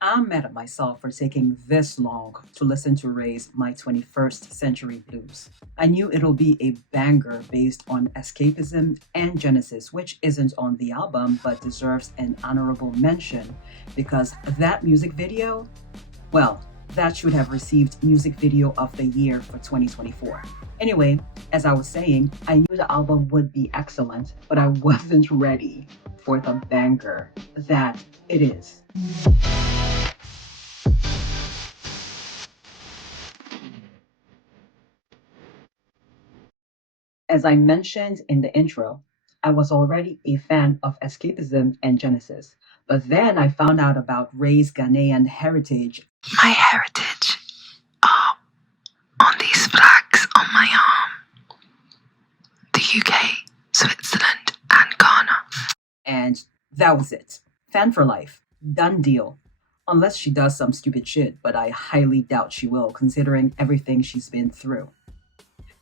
I'm mad at myself for taking this long to listen to Ray's My 21st Century Blues. I knew it'll be a banger based on escapism and Genesis, which isn't on the album but deserves an honorable mention because that music video, well, that should have received Music Video of the Year for 2024. Anyway, as I was saying, I knew the album would be excellent, but I wasn't ready for the banger that it is. As I mentioned in the intro, I was already a fan of escapism and Genesis, but then I found out about Ray's Ghanaian heritage. My heritage are on these flags on my arm. The UK, Switzerland, and Ghana. And that was it. Fan for life. Done deal. Unless she does some stupid shit, but I highly doubt she will, considering everything she's been through.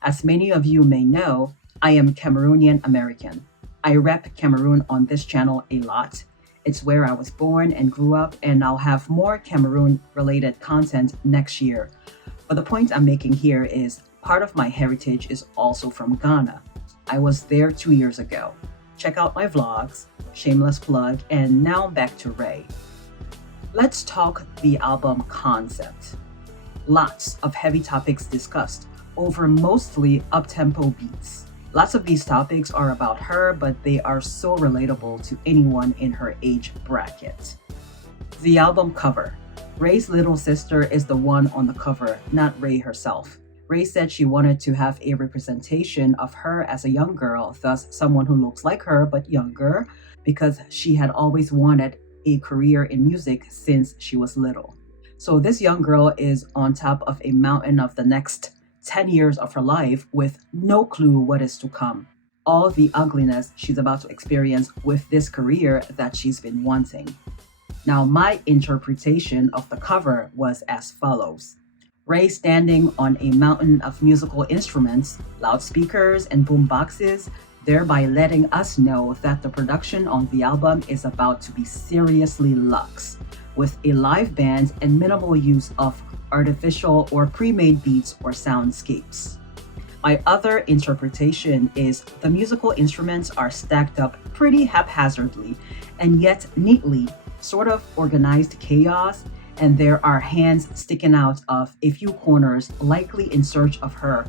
As many of you may know, I am Cameroonian American. I rep Cameroon on this channel a lot. It's where I was born and grew up, and I'll have more Cameroon-related content next year. But the point I'm making here is part of my heritage is also from Ghana. I was there 2 years ago. Check out my vlogs, shameless plug, and now back to Ray. Let's talk the album concept. Lots of heavy topics discussed over mostly up-tempo beats. Lots of these topics are about her, but they are so relatable to anyone in her age bracket. The album cover. Ray's little sister is the one on the cover, not Ray herself. Ray said she wanted to have a representation of her as a young girl, thus someone who looks like her but younger, because she had always wanted a career in music since she was little. So this young girl is on top of a mountain of the next 10 years of her life with no clue what is to come. All the ugliness she's about to experience with this career that she's been wanting. Now, my interpretation of the cover was as follows. Ray standing on a mountain of musical instruments, loudspeakers, and boomboxes, thereby letting us know that the production on the album is about to be seriously luxe, with a live band and minimal use of artificial or pre-made beats or soundscapes. My other interpretation is the musical instruments are stacked up pretty haphazardly and yet neatly, sort of organized chaos, and there are hands sticking out of a few corners, likely in search of her,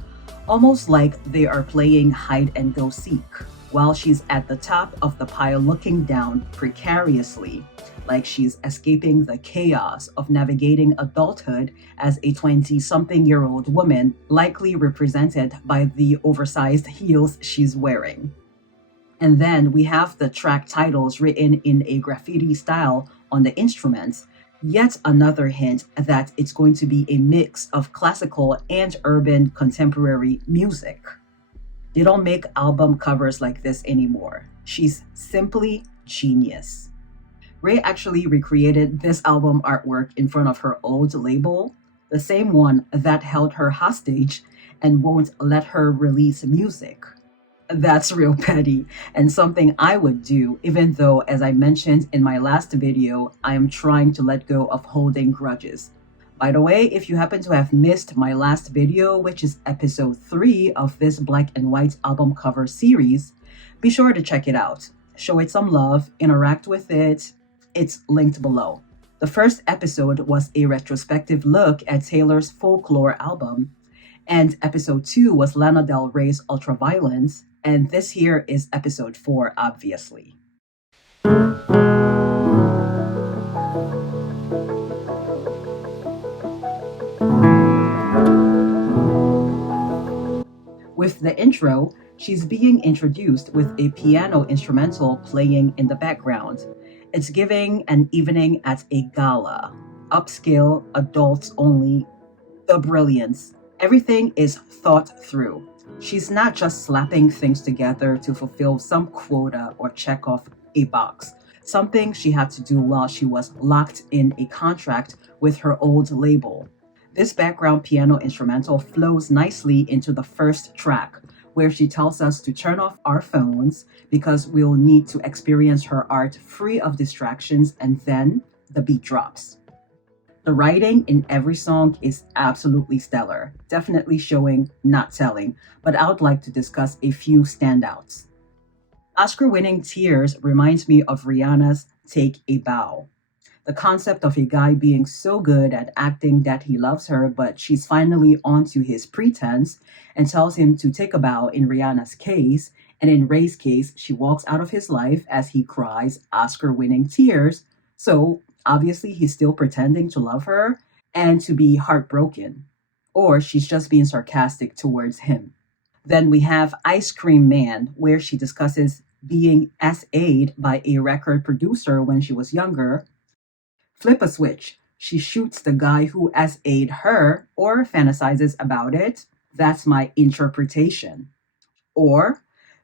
almost like they are playing hide and go seek, while she's at the top of the pile looking down precariously, like she's escaping the chaos of navigating adulthood as a 20-something-year-old woman, likely represented by the oversized heels she's wearing. And then we have the track titles written in a graffiti style on the instruments, yet another hint that it's going to be a mix of classical and urban contemporary music. They don't make album covers like this anymore. She's simply genius. Ray actually recreated this album artwork in front of her old label, the same one that held her hostage and won't let her release music. That's real petty and something I would do, even though, as I mentioned in my last video, I am trying to let go of holding grudges. By the way, if you happen to have missed my last video, which is episode 3 of this black and white album cover series, be sure to check it out. Show it some love, interact with it. It's linked below. The first episode was a retrospective look at Taylor's Folklore album, and episode 2 was Lana Del Rey's Ultraviolence, and this here is episode 4, obviously. With the intro, she's being introduced with a piano instrumental playing in the background. It's giving an evening at a gala. Upscale, adults only, the brilliance. Everything is thought through. She's not just slapping things together to fulfill some quota or check off a box, something she had to do while she was locked in a contract with her old label. This background piano instrumental flows nicely into the first track, where she tells us to turn off our phones because we'll need to experience her art free of distractions, and then the beat drops. The writing in every song is absolutely stellar, definitely showing, not telling, but I would like to discuss a few standouts. Oscar winning Tears reminds me of Rihanna's Take a Bow. The concept of a guy being so good at acting that he loves her, but she's finally onto his pretense and tells him to take a bow in Rihanna's case, and in Ray's case, she walks out of his life as he cries Oscar winning tears. So obviously, he's still pretending to love her and to be heartbroken. Or she's just being sarcastic towards him. Then we have Ice Cream Man, where she discusses being SA'd by a record producer when she was younger. Flip a switch. She shoots the guy who SA'd her or fantasizes about it. That's my interpretation. Or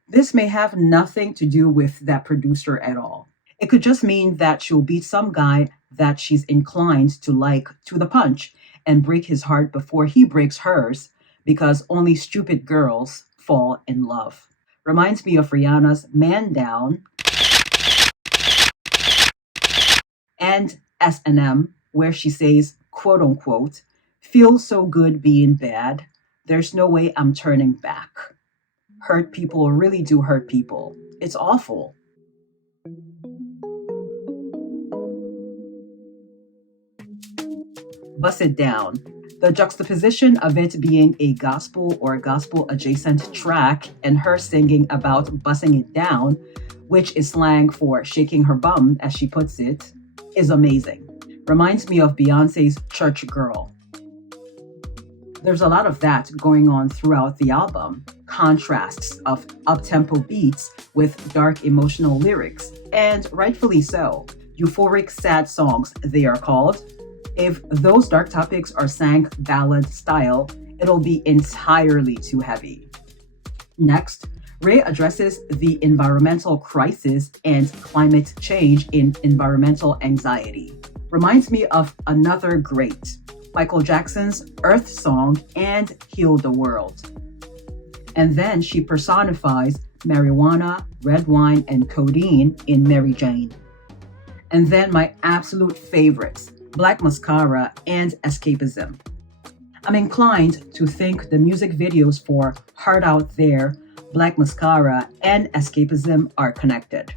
this may have nothing to do with that producer at all. It could just mean that she'll beat some guy that she's inclined to like to the punch and break his heart before he breaks hers because only stupid girls fall in love. Reminds me of Rihanna's Man Down and S&M, where she says, quote unquote, feels so good being bad, there's no way I'm turning back. Hurt people really do hurt people. It's awful. Bust It Down. The juxtaposition of it being a gospel or gospel adjacent track and her singing about bussing it down, which is slang for shaking her bum, as she puts it, is amazing. Reminds me of Beyonce's Church Girl. There's a lot of that going on throughout the album. Contrasts of up-tempo beats with dark emotional lyrics, and rightfully so. Euphoric sad songs, they are called. If those dark topics are sang ballad style, it'll be entirely too heavy. Next, Raye addresses the environmental crisis and climate change in environmental anxiety. Reminds me of another great, Michael Jackson's Earth Song and Heal the World. And then she personifies marijuana, red wine, and codeine in Mary Jane. And then my absolute favorites, Black Mascara and Escapism. I'm inclined to think the music videos for Hard Out There, Black Mascara, and Escapism are connected.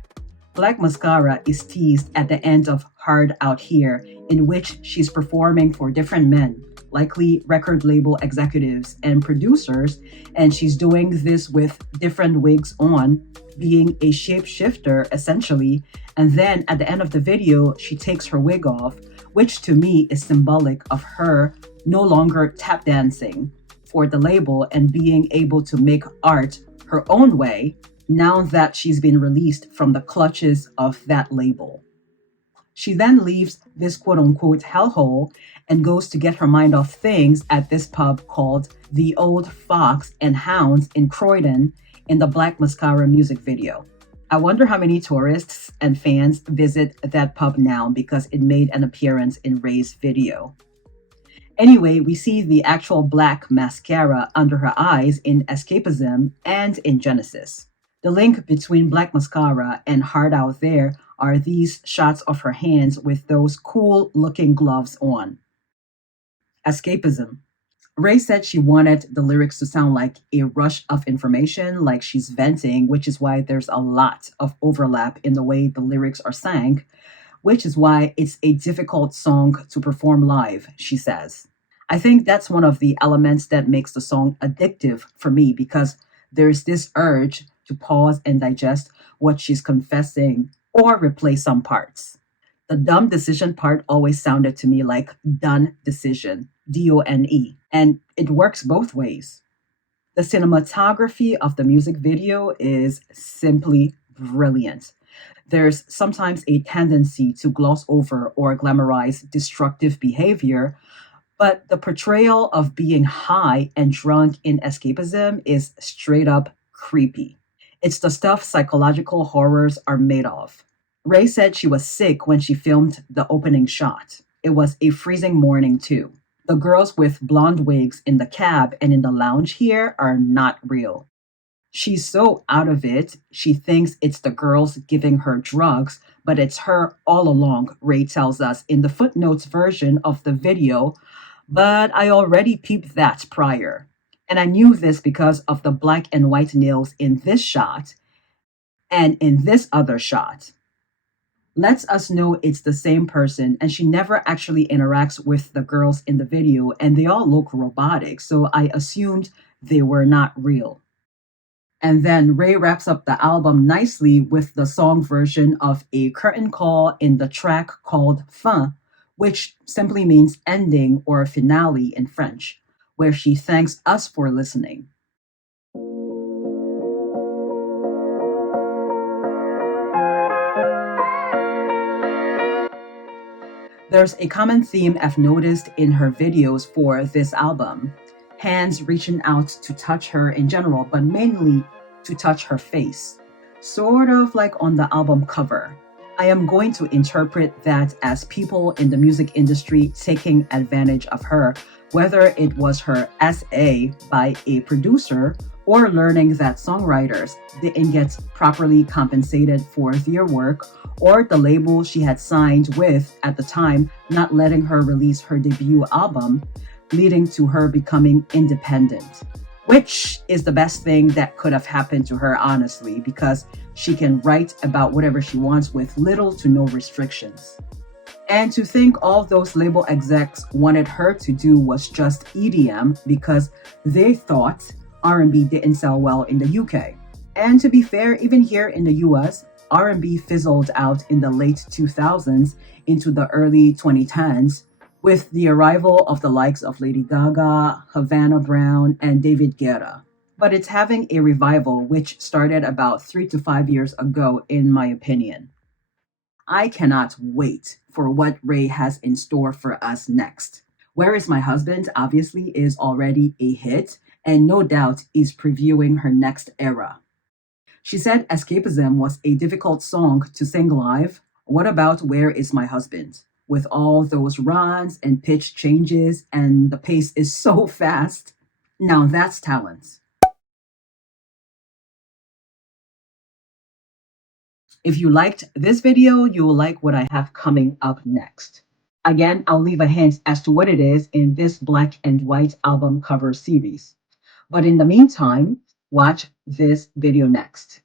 Black Mascara is teased at the end of Hard Out Here, in which she's performing for different men, likely record label executives and producers, and she's doing this with different wigs on, being a shapeshifter essentially, and then at the end of the video, she takes her wig off, which to me is symbolic of her no longer tap dancing for the label and being able to make art her own way now that she's been released from the clutches of that label. She then leaves this quote-unquote hellhole and goes to get her mind off things at this pub called The Old Fox and Hounds in Croydon in the Black Mascara music video. I wonder how many tourists and fans visit that pub now because it made an appearance in Raye's video. Anyway, we see the actual black mascara under her eyes in Escapism and in Genesis. The link between Black Mascara and Hard Out There are these shots of her hands with those cool-looking gloves on. Escapism. Raye said she wanted the lyrics to sound like a rush of information, like she's venting, which is why there's a lot of overlap in the way the lyrics are sang, which is why it's a difficult song to perform live, she says. I think that's one of the elements that makes the song addictive for me because there's this urge to pause and digest what she's confessing or replay some parts. The dumb decision part always sounded to me like done decision, DONE, and it works both ways. The cinematography of the music video is simply brilliant. There's sometimes a tendency to gloss over or glamorize destructive behavior, but the portrayal of being high and drunk in Escapism is straight up creepy. It's the stuff psychological horrors are made of. Raye said she was sick when she filmed the opening shot. It was a freezing morning too. The girls with blonde wigs in the cab and in the lounge here are not real. She's so out of it, she thinks it's the girls giving her drugs, but it's her all along, Ray tells us in the footnotes version of the video. But I already peeped that prior. And I knew this because of the black and white nails in this shot and in this other shot. Lets us know it's the same person, and she never actually interacts with the girls in the video, and they all look robotic, so I assumed they were not real. And then Ray wraps up the album nicely with the song version of a curtain call in the track called Fin, which simply means ending or finale in French, where she thanks us for listening. There's a common theme I've noticed in her videos for this album. Hands reaching out to touch her in general, but mainly to touch her face. Sort of like on the album cover. I am going to interpret that as people in the music industry taking advantage of her, whether it was her SA by a producer or learning that songwriters didn't get properly compensated for their work, or the label she had signed with at the time not letting her release her debut album, leading to her becoming independent. Which is the best thing that could have happened to her, honestly, because she can write about whatever she wants with little to no restrictions. And to think all those label execs wanted her to do was just EDM because they thought R&B didn't sell well in the UK. And to be fair, even here in the US, R&B fizzled out in the late 2000s into the early 2010s with the arrival of the likes of Lady Gaga, Havana Brown, and David Guetta. But it's having a revival which started about 3 to 5 years ago, in my opinion. I cannot wait for what Ray has in store for us next. Where Is My Husband obviously is already a hit, and no doubt is previewing her next era. She said Escapism was a difficult song to sing live. What about Where Is My Husband? With all those runs and pitch changes, and the pace is so fast. Now that's talent. If you liked this video, you will like what I have coming up next. Again, I'll leave a hint as to what it is in this black and white album cover series. But in the meantime, watch this video next.